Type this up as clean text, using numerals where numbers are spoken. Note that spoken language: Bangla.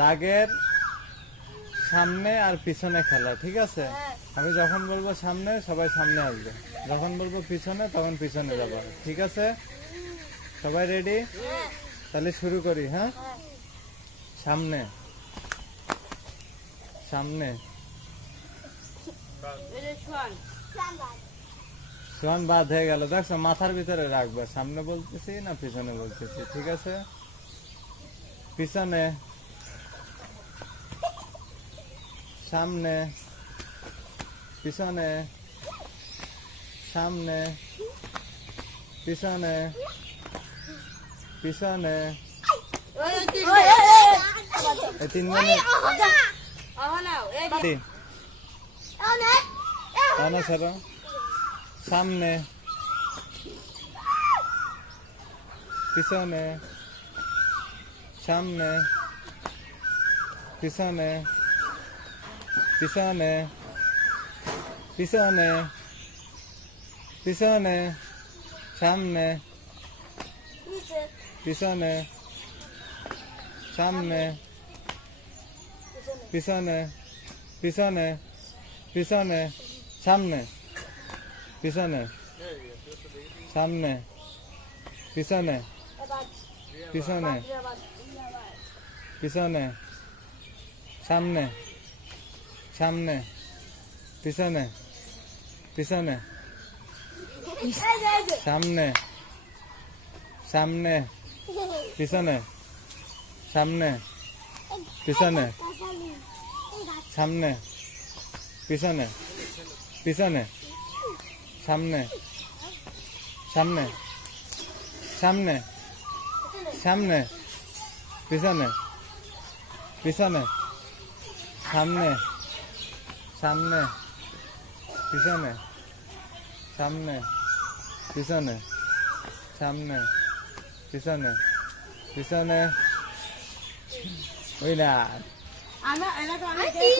দাগের সামনে আর পিছনে খেলা, ঠিক আছে? আমি যখন বলবো সামনে সবাই সামনে আসবে, যখন বলবো পিছনে তখন পিছনে যাবো, ঠিক আছে? সবাই রেডি? তাহলে শুরু করি। হ্যাঁ, সামনে সামনে। সোয়ান বাদ হয়ে গেল, দেখছো? মাথার ভিতরে রাখবে, সামনে বলতেছি না পিছনে বলতেছি, ঠিক আছে? পিছনে সামনে পিছনে সামনে পিছনে পিছনে। এই 3 মিনিট সামনে পিছনে সামনে পিছনে পিছনে পিছনে পিছনে সামনে পিছনে সামনে পিছনে পিছনে পিছনে সামনে পিছনে সামনে পিছনে পিছনে পিছনে সামনে সামনে পিছনে পিছনে সামনে সামনে পিছনে সামনে পিছনে সামনে পিছনে পিছনে সামনে সামনে সামনে সামনে পিছনে পিছনে সামনে সামনে পিছনে সামনে পিছনে সামনে পিছনে পিছনে। ওই না